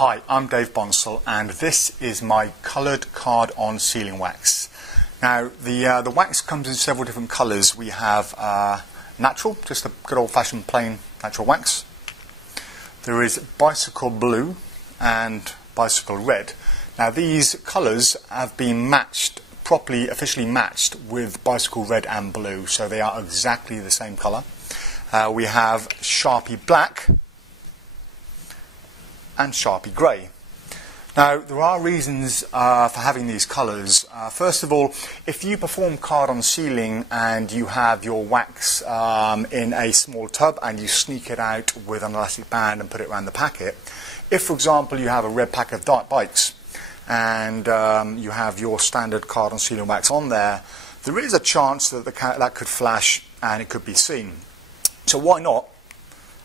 Hi, I'm Dave Bonsall and this is my coloured card on sealing wax. Now the wax comes in several different colours. We have natural, just a good old-fashioned plain natural wax. There is bicycle blue and bicycle red. Now these colours have been matched, properly officially matched with bicycle red and blue, so they are exactly the same colour. We have Sharpie black and Sharpie grey. Now there are reasons for having these colours. First of all, if you perform card on sealing and you have your wax in a small tub and you sneak it out with an elastic band and put it around the packet, if for example you have a red pack of dirt bikes and you have your standard card on sealing wax on there, there is a chance that that could flash and it could be seen. So why not,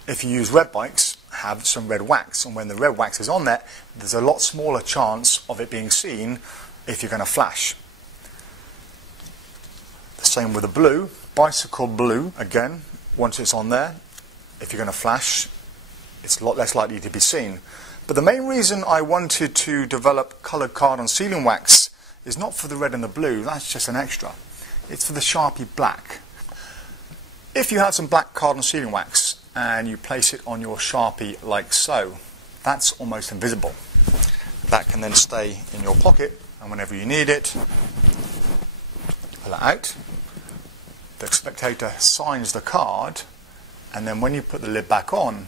if you use red bikes, have some red wax, and when the red wax is on there, there's a lot smaller chance of it being seen if you're going to flash. The same with the blue, bicycle blue, again, once it's on there, if you're going to flash, it's a lot less likely to be seen. But the main reason I wanted to develop coloured card on sealing wax is not for the red and the blue, that's just an extra. It's for the Sharpie black. If you have some black card on sealing wax and you place it on your Sharpie like so, that's almost invisible. That can then stay in your pocket, and whenever you need it, pull it out. The spectator signs the card, and then when you put the lid back on,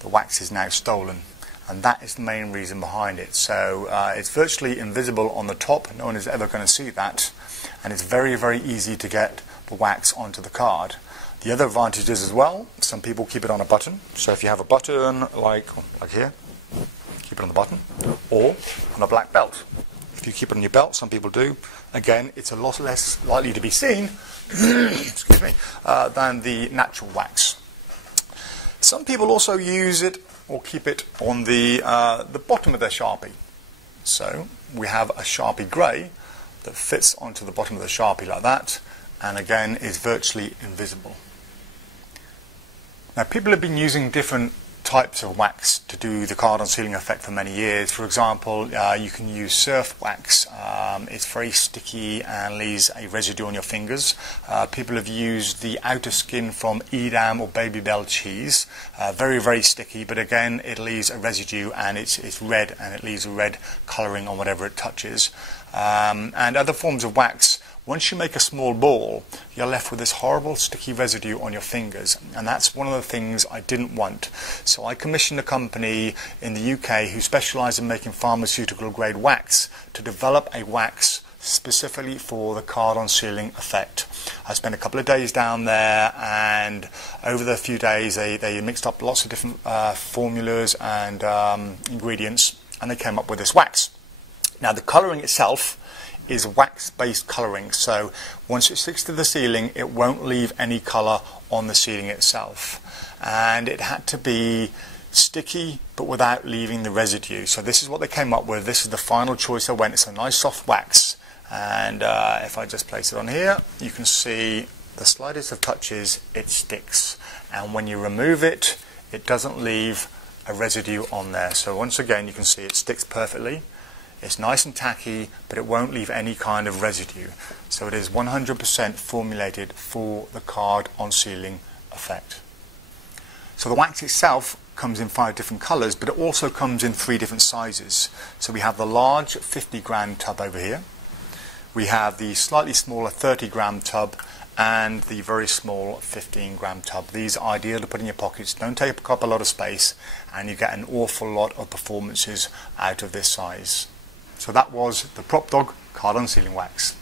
the wax is now stolen. And that is the main reason behind it. So it's virtually invisible on the top, no one is ever going to see that, and it's very, very easy to get the wax onto the card. The other advantages as well, some people keep it on a button. So if you have a button like here, keep it on the button, or on a black belt. If you keep it on your belt, some people do, again, it's a lot less likely to be seen excuse me, than the natural wax. Some people also use it or keep it on the bottom of their Sharpie. So we have a Sharpie grey that fits onto the bottom of the Sharpie like that, and again is virtually invisible. Now people have been using different types of wax to do the card on sealing effect for many years. For example, you can use surf wax. It's very sticky and leaves a residue on your fingers. People have used the outer skin from Edam or Babybel cheese. Very, very sticky, but again it leaves a residue and it's red, and it leaves a red colouring on whatever it touches. And other forms of wax, once you make a small ball, you're left with this horrible sticky residue on your fingers, and that's one of the things I didn't want. So I commissioned a company in the UK who specialise in making pharmaceutical grade wax to develop a wax specifically for the card on sealing effect. I spent a couple of days down there, and over the few days they mixed up lots of different formulas and ingredients, and they came up with this wax. Now the colouring itself is wax-based colouring, so once it sticks to the sealing it won't leave any colour on the sealing itself, and it had to be sticky but without leaving the residue. So this is what they came up with. This is the final choice I went. It's a nice soft wax, and if I just place it on here, you can see the slightest of touches it sticks, and when you remove it, it doesn't leave a residue on there. So once again you can see it sticks perfectly. It's nice and tacky, but it won't leave any kind of residue. So it is 100% formulated for the card on sealing effect. So the wax itself comes in 5 different colours, but it also comes in 3 different sizes. So we have the large 50-gram tub over here. We have the slightly smaller 30-gram tub and the very small 15-gram tub. These are ideal to put in your pockets, don't take up a lot of space, and you get an awful lot of performances out of this size. So that was the PROPDOG card on sealing wax.